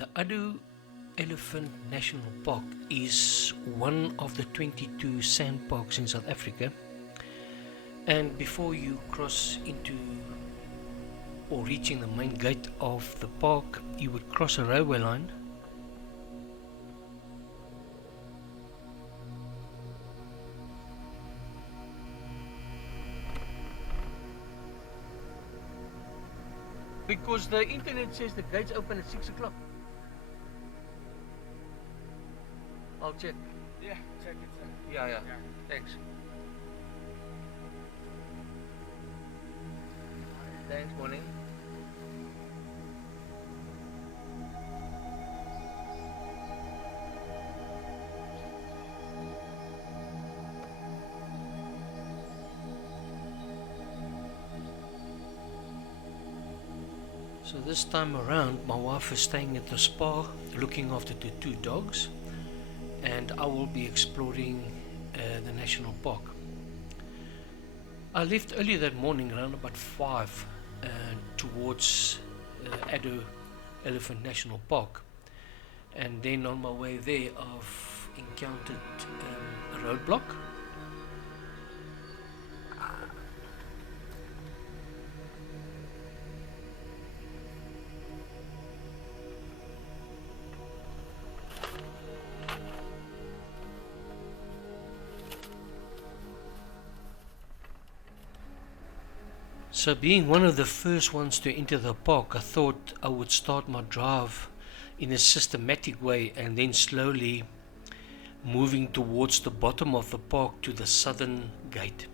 The Addo Elephant National Park is one of the 22 sand parks in South Africa, and before you cross into or reaching the main gate of the park, you would cross a railway line. Because the internet says the gates open at 6 o'clock. I'll check. Yeah, check it, sir. Yeah. Thanks. Thanks, morning. So this time around, my wife is staying at the spa, looking after the two dogs, and I will be exploring the national park. I left early that morning, around about 5, towards Addo Elephant National Park, and then on my way there I've encountered a roadblock. So being one of the first ones to enter the park, I thought I would start my drive in a systematic way and then slowly moving towards the bottom of the park to the southern gate.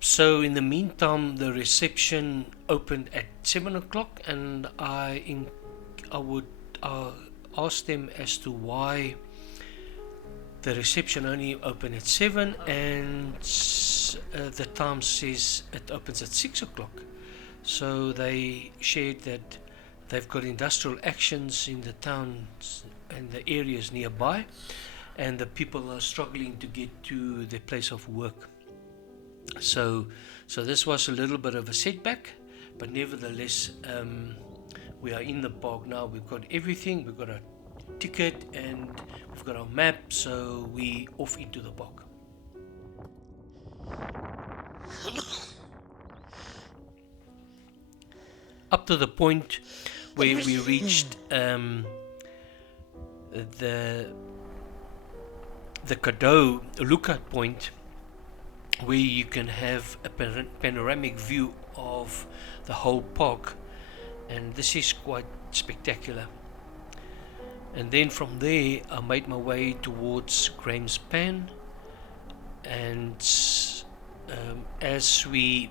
So in the meantime, the reception opened at 7 o'clock, and I would ask them as to why the reception only opened at 7 and the time says it opens at 6 o'clock. So they shared that they've got industrial actions in the towns and the areas nearby, and the people are struggling to get to their place of work. So this was a little bit of a setback, but nevertheless, we are in the park now. We've got everything. We've got a ticket and we've got our map, so we off into the park. Up to the point where we reached the Addo lookout point, where you can have a panoramic view of the whole park, and this is quite spectacular. And then from there I made my way towards Graham's Pan, and as we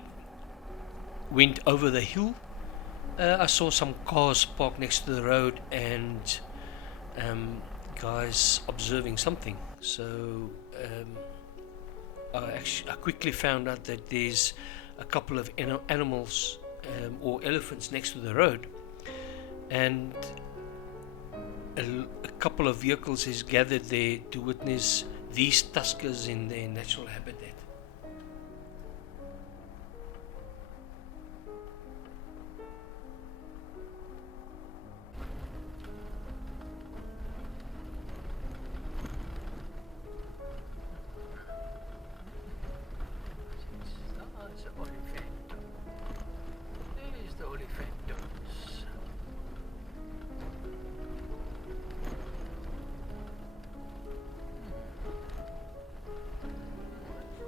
went over the hill, I saw some cars parked next to the road and guys observing something. So I quickly found out that there's a couple of animals or elephants next to the road, and a couple of vehicles is gathered there to witness these tuskers in their natural habitat.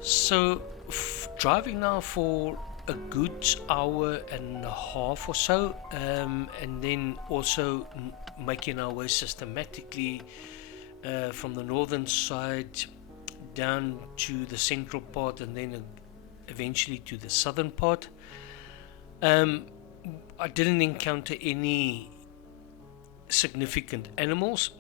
So driving now for a good hour and a half or so, and then also making our way systematically from the northern side down to the central part, and then eventually to the southern part. I didn't encounter any significant animals.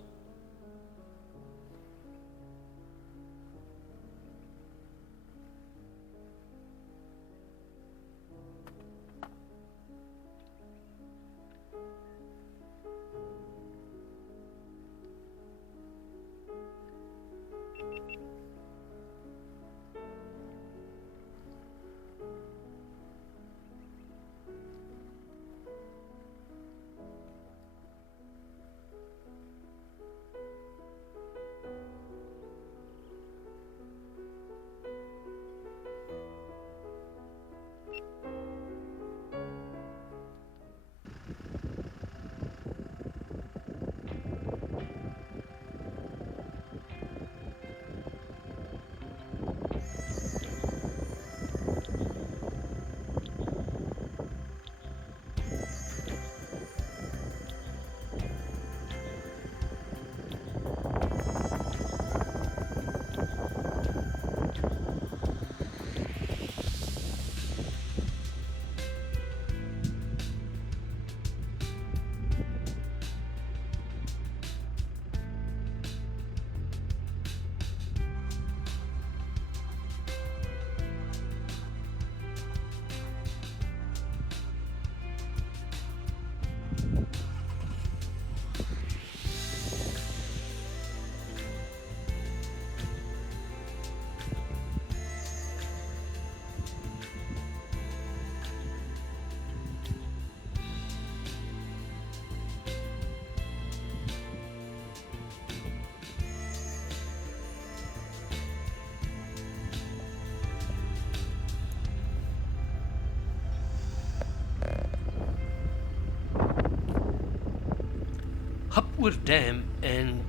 Hapwood Dam and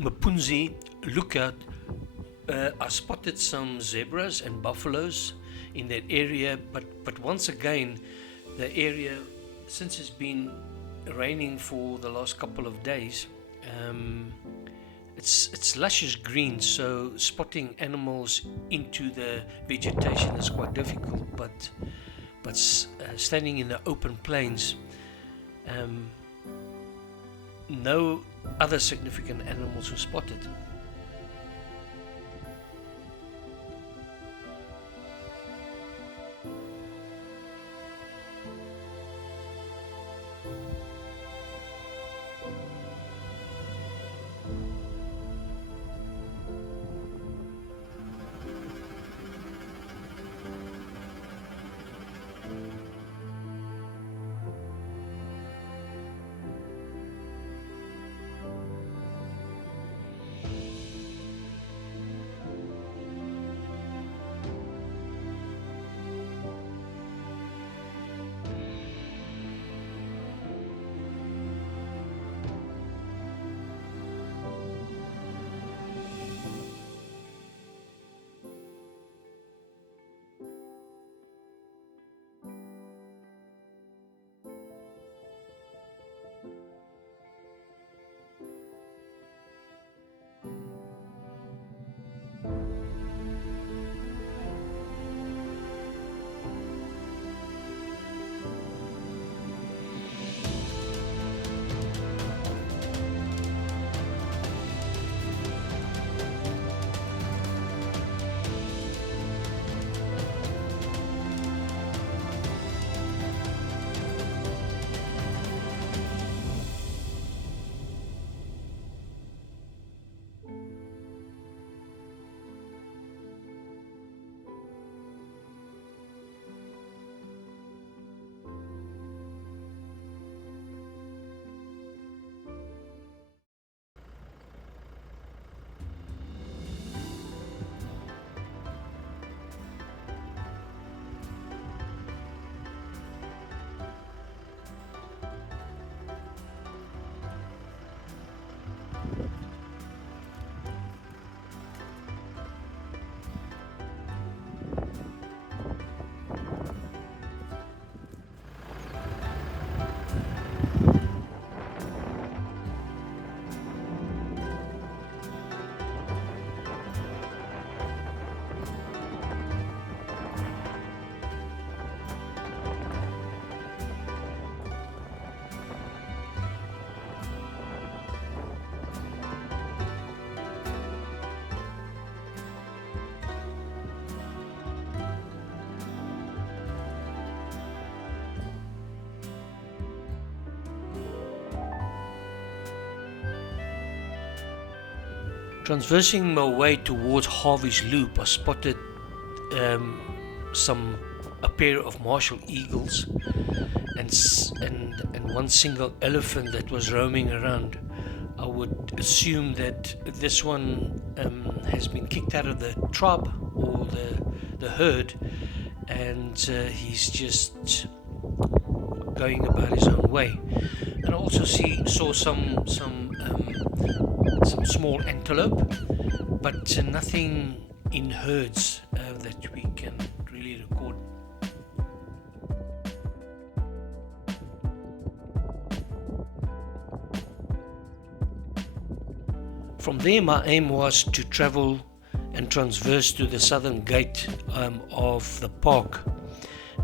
Mapunzi Lookout, I spotted some zebras and buffaloes in that area, but once again, the area, since it's been raining for the last couple of days, it's luscious green, so spotting animals into the vegetation is quite difficult. But standing in the open plains, no other significant animals were spotted. Transversing my way towards Harvey's Loop, I spotted a pair of martial eagles and one single elephant that was roaming around. I would assume that this one has been kicked out of the tribe or the herd, and he's just going about his own way. And I also saw some small antelope, but nothing in herds that we can really record. From there, my aim was to travel and transverse to the southern gate of the park,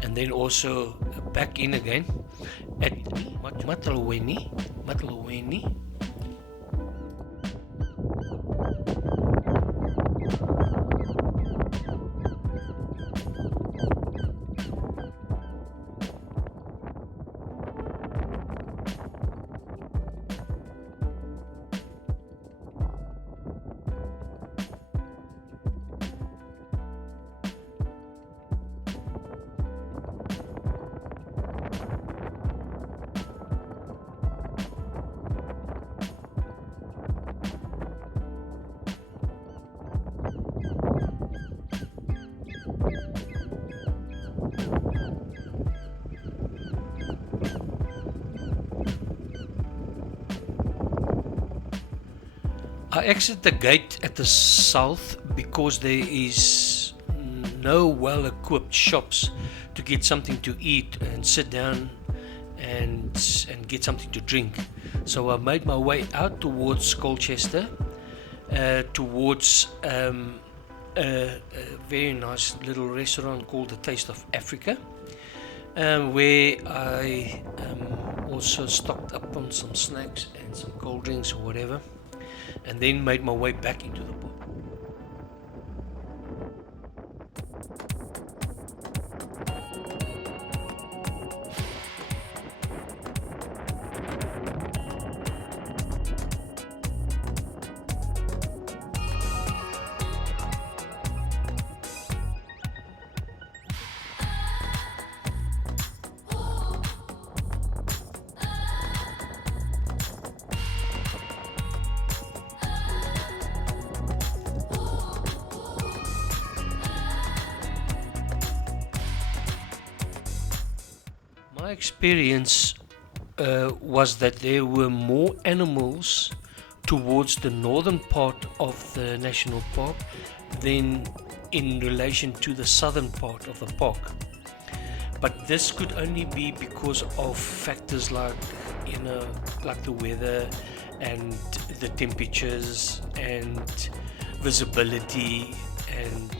and then also back in again at Matalaweni. I exit the gate at the south because there is no well-equipped shops to get something to eat and sit down and get something to drink. So I made my way out towards Colchester, towards a very nice little restaurant called the Taste of Africa, where I also stocked up on some snacks and some cold drinks or whatever, and then made my way back into the pub. My experience was that there were more animals towards the northern part of the national park than in relation to the southern part of the park. But this could only be because of factors like, like the weather and the temperatures and visibility and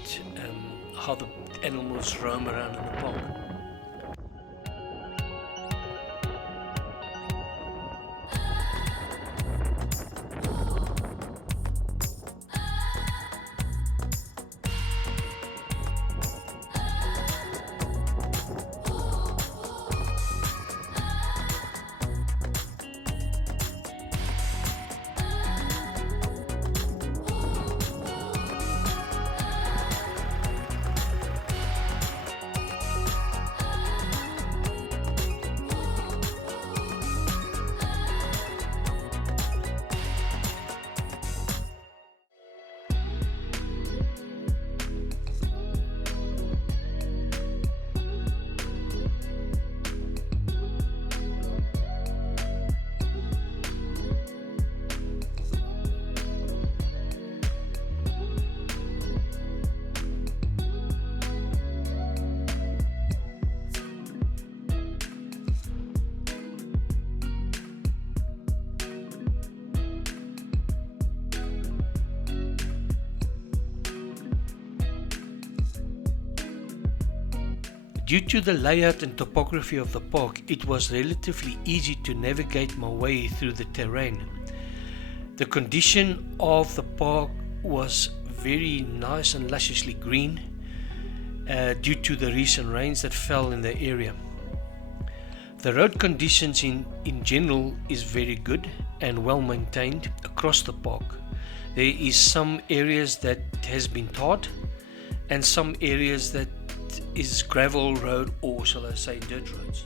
how the animals roam around in the park. Due to the layout and topography of the park, it was relatively easy to navigate my way through the terrain. The condition of the park was very nice and lusciously green due to the recent rains that fell in the area. The road conditions in general is very good and well maintained across the park. There is some areas that has been tarred and some areas that is gravel road, or shall I say dirt roads.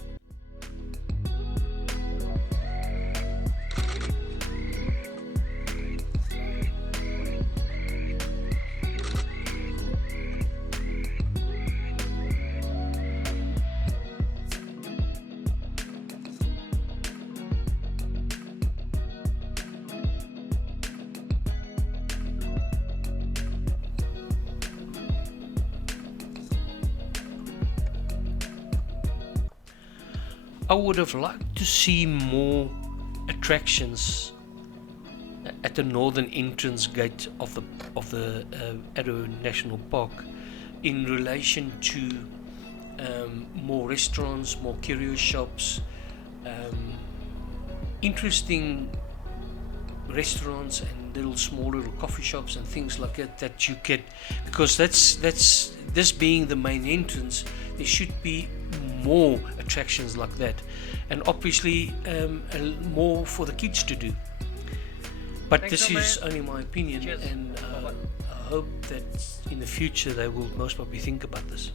I would have liked to see more attractions at the northern entrance gate of the Addo National Park in relation to more restaurants, more curio shops, interesting restaurants and small little coffee shops and things like that you get, because that's this being the main entrance, there should be more attractions like that, and obviously more for the kids to do. But Thanks, this is only my opinion. Cheers. And I hope that in the future they will most probably think about this.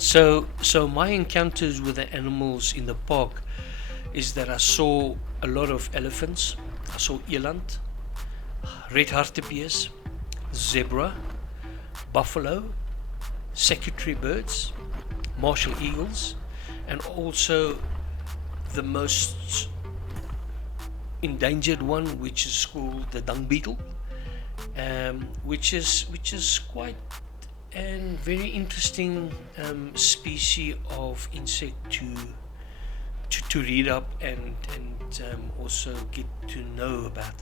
So my encounters with the animals in the park is that I saw a lot of elephants. I saw eland, red hartebeest, zebra, buffalo, secretary birds, martial eagles, and also the most endangered one, which is called the dung beetle, which is quite and very interesting species of insect to read up and also get to know about.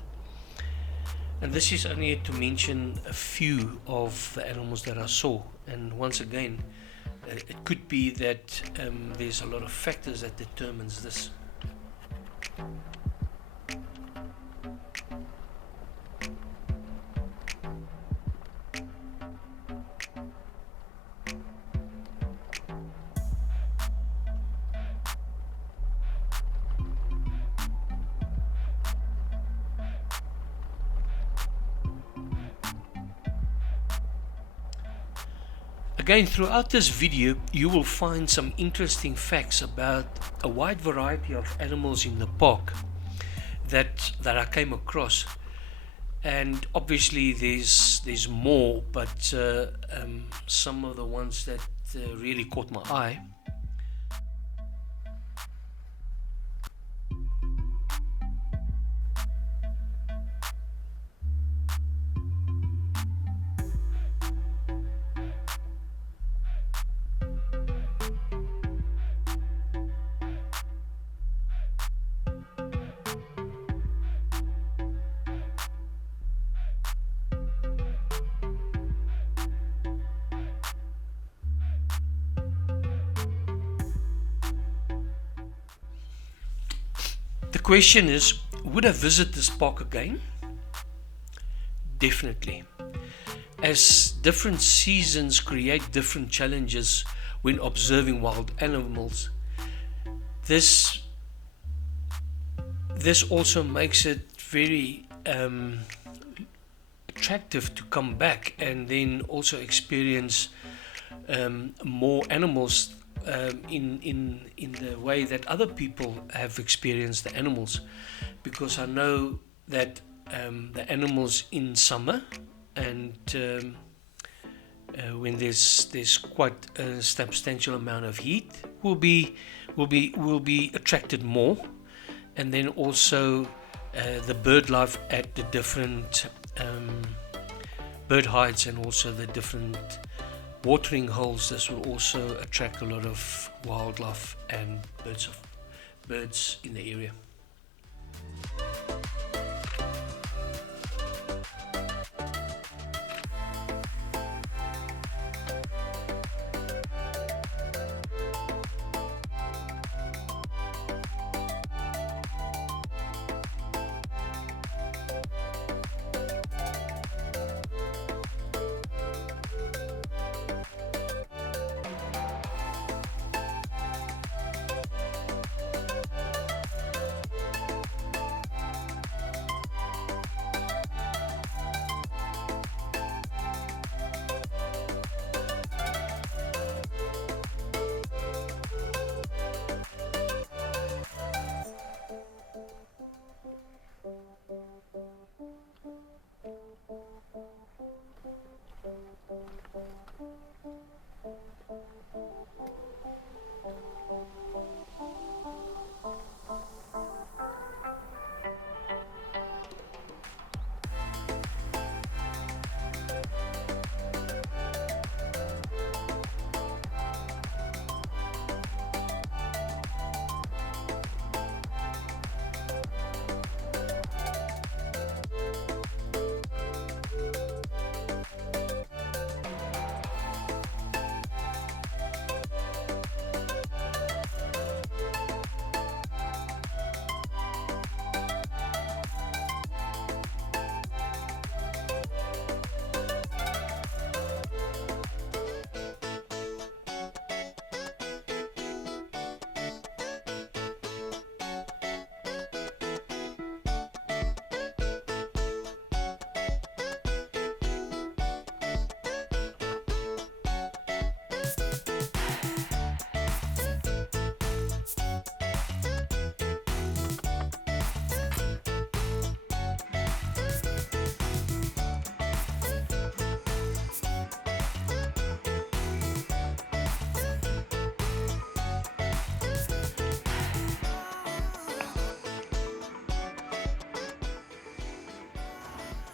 And this is only to mention a few of the animals that I saw. And once again, it could be that there's a lot of factors that determines this. Again, throughout this video, you will find some interesting facts about a wide variety of animals in the park that I came across. And obviously, there's more, but some of the ones that really caught my eye. The question is, would I visit this park again? Definitely. As different seasons create different challenges when observing wild animals, this also makes it very attractive to come back and then also experience more animals in the way that other people have experienced the animals, because I know that the animals in summer and when there's quite a substantial amount of heat will be attracted more, and then also the bird life at the different bird hides and also the different watering holes. This will also attract a lot of wildlife and birds in the area.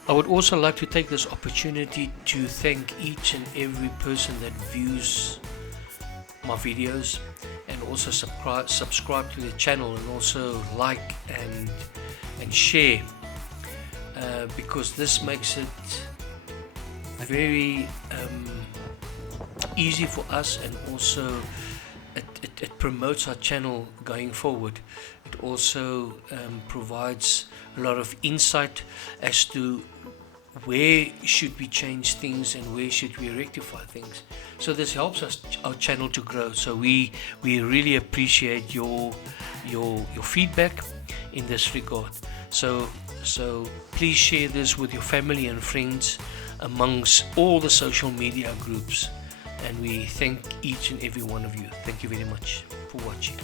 I would also like to take this opportunity to thank each and every person that views my videos, and also subscribe to the channel, and also like and share, because this makes it very easy for us, and also it promotes our channel going forward. It also provides a lot of insight as to where should we change things and where should we rectify things. So this helps us, our channel, to grow. So we really appreciate your feedback in this regard. So please share this with your family and friends amongst all the social media groups, and we thank each and every one of you. Thank you very much for watching.